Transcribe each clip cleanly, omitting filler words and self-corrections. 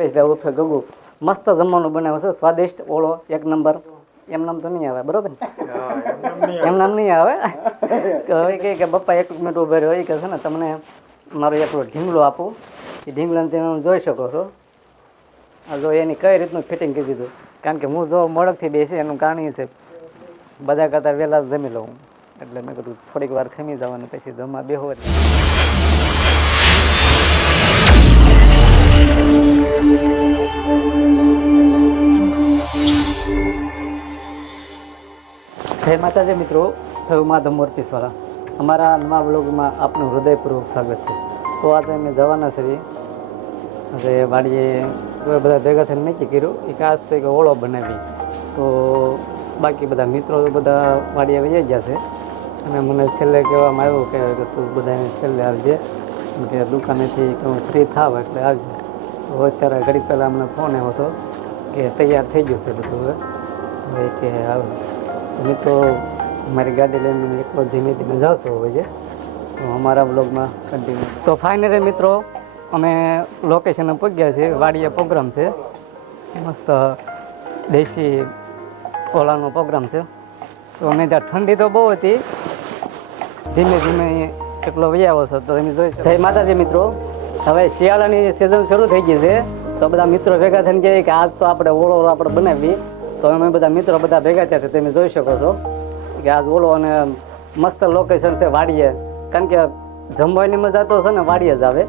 અલ્પેશભાઈ ઉર્ફે ગગુ મસ્ત જમવાનું બનાવે છે, સ્વાદિષ્ટ ઓળો એક નંબર. એમ નામ તો નહીં આવે, બરોબર ને? એમ નામ નહીં આવે. હવે કહે કે પપ્પા એક મિનિટ ઉભા રહ્યો, એ કહે છે ને તમને મારો એકલો ઢીંગલો આપું, એ ઢીંગલાને તમે જોઈ શકો છો. જો એની કઈ રીતનું ફિટિંગ કરી દીધું, કારણ કે હું જો મોડકથી બેસી એનું કારણ એ છે બધા કરતાં વહેલા જમી લઉં, એટલે મેં કીધું થોડીક વાર ખમી જવાનું પછી જમવા બેહો. જય માતાજી મિત્રો, સૌ માધવ મૂર્તિવાળા અમારા નવા બ્લોગમાં આપનું હૃદયપૂર્વક સ્વાગત છે. તો આજે અમે જવાના છીએ આજે વાડીએ, બધા ભેગા થઈને નક્કી કર્યું એ ખાસ તો એક ઓળો બનાવી. તો બાકી બધા મિત્રો બધા વાડીએ વહી ગયા છે અને મને છેલ્લે કહેવામાં આવ્યું કે તું બધા છેલ્લે આવજે, કે દુકાનેથી હું ફ્રી થાવ એટલે આવજે. તો અત્યારે ઘડી પહેલાં અમને ફોન આવ્યો હતો કે તૈયાર થઈ ગયું છે બધું, હવે કે આવે મિત્રો મારી ગાડી લઈને એકલો ધીમે ધીમે જાશો હોય તો અમારા બ્લોગમાં કન્ટિન્યુ. તો ફાઇનલી મિત્રો અમે લોકેશને પહોંચ્યા છીએ, વાડીએ પ્રોગ્રામ છે, મસ્ત દેશી ઓલાનો પ્રોગ્રામ છે. તો અમે ત્યાં ઠંડી તો બહુ હતી, ધીમે ધીમે એકલો વૈયાવો છો તો તમે જોઈ. જય માતાજી મિત્રો, હવે શિયાળાની સિઝન શરૂ થઈ ગઈ છે, તો બધા મિત્રો ભેગા થઈને કહે કે આજ તો આપણે ઓળો આપણે બનાવી. તો અમે બધા મિત્રો બધા ભેગા થયા છે, તમે જોઈ શકો છો કે આજ ઓળો અને મસ્ત લોકેશન છે વાડીએ, કારણ કે જમવાની મજા તો છે ને વાડીએ જ આવે.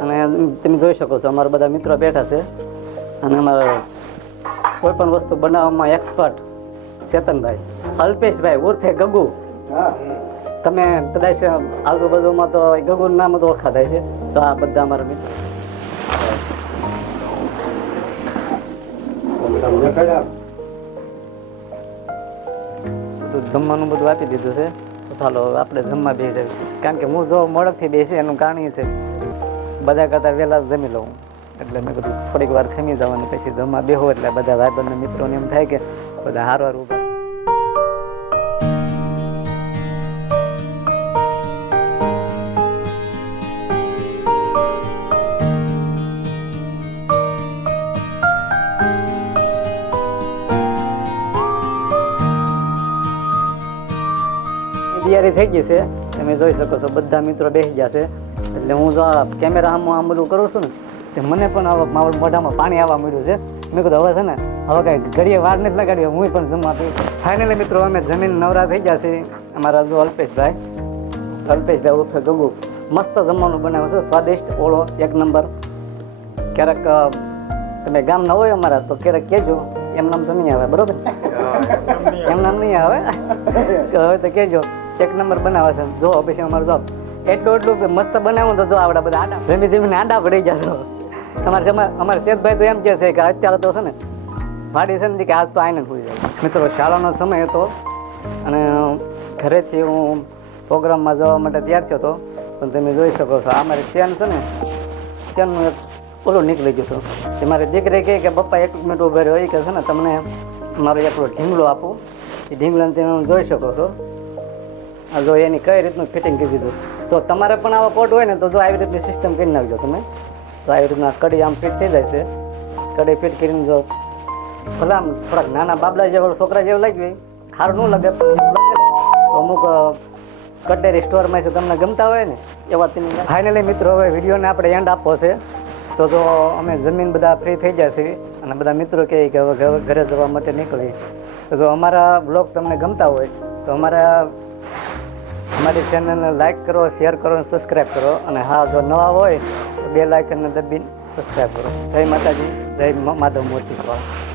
અને તમે જોઈ શકો છો અમારા બધા મિત્રો બેઠા છે અને અમારા કોઈ પણ વસ્તુ બનાવવામાં એક્સપર્ટ ચેતનભાઈ, અલ્પેશભાઈ ઉર્ફે ગગુ. તમે કદાચ આજુબાજુમાં તો ગગુનું નામ જ ઓળખાતા છે. તો આ બધા અમારા મિત્રો જમવાનું બધું આપી દીધું છે. તો ચાલો આપણે જમવા બેસી જઈએ, કારણ કે હું જો મોડકથી બેસી એનું કારણ એ છે બધા કરતાં વહેલા જમી લઉં, એટલે મેં બધું થોડીક વાર ખમી જવાનું પછી જમવા બેહો એટલે બધા ભાઈબંધ મિત્રોને એમ થાય કે બધા હારવાર ઉભા. તૈયારી થઈ ગઈ છે, તમે જોઈ શકો છો બધા મિત્રો બેસી ગયા છે. એટલે હું જો આ કેમેરા આમ બધું કરું છું ને તે મને પણ હવે મારા મોઢામાં પાણી આવવા મળ્યું છે. મેં કીધું હવે છે ને હવે કાંઈ ઘડીએ વાર નથી લગાડી, હું પણ જમવા પી. ફાઇનલી મિત્રો અમે જમીન નવરા થઈ ગયા છે. અમારા જો અલ્પેશભાઈ ઉર્ફે ગગુ મસ્ત જમવાનું બનાવે છે, સ્વાદિષ્ટ ઓળો એક નંબર. ક્યારેક તમે ગામ ન હોય અમારા તો ક્યારેક કહેજો, એમ નામ તો નહીં આવે, બરોબર? એમ નામ નહીં આવે, હવે તો કહેજો એક નંબર બનાવે છે. જો પછી અમારું જો એટલું મસ્ત બનાવું તો જો આવડા બધા આડા જમીને આડા પડી જશો. અમારે ચેતભાઈ તો એમ કહે છે કે અત્યારે તો છે ને વાડી છે ને કે આજ તો આઈને હોઈ જાય. મિત્રો શાળાનો સમય હતો અને ઘરેથી હું પ્રોગ્રામમાં જવા માટે તૈયાર થયો હતો, પણ તમે જોઈ શકો છો આ મારી ચેન છે ને ચેનનું એક ઓલું નીકળી ગયું હતું. એ મારી દીકરી કહે કે પપ્પા એક મિનિટ ઉભા રહ્યો, એ કહે છે ને તમને મારો એકલો ઢીંગલો આપું, એ ઢીંગલાને તમે જોઈ શકો છો. જો એની કઈ રીતનું ફિટિંગ કરી દીધું. તો તમારે પણ આવા પોટ હોય ને તો જો આવી રીતની સિસ્ટમ કરી નાખજો તમે. તો આવી રીતના કડી આમ ફિટ થઈ જાય છે. કડી ફિટ કરીને જો ભલે આમ થોડાક નાના બાબલા જેવા છોકરા જેવું લાગ્યું સારું ન લાગે, પણ એવું લાગે તો અમુક કટેરી સ્ટોરમાં છે તમને ગમતા હોય ને એવા તમે. ફાઇનલી મિત્રો હવે વિડીયોને આપણે એન્ડ આપવો છે. તો અમે જમીન બધા ફ્રી થઈ ગયા છીએ અને બધા મિત્રો કહે કે હવે ઘરે જવા માટે નીકળી. તો જો અમારા બ્લોગ તમને ગમતા હોય તો અમારી ચેનલને લાઇક કરો, શેર કરો અને સબસ્ક્રાઈબ કરો. અને હા, જો નવા હોય તો બેલ આઇકનને દબીને સબસ્ક્રાઈબ કરો. જય માતાજી, જય માધવ મૂર્તિવાળા.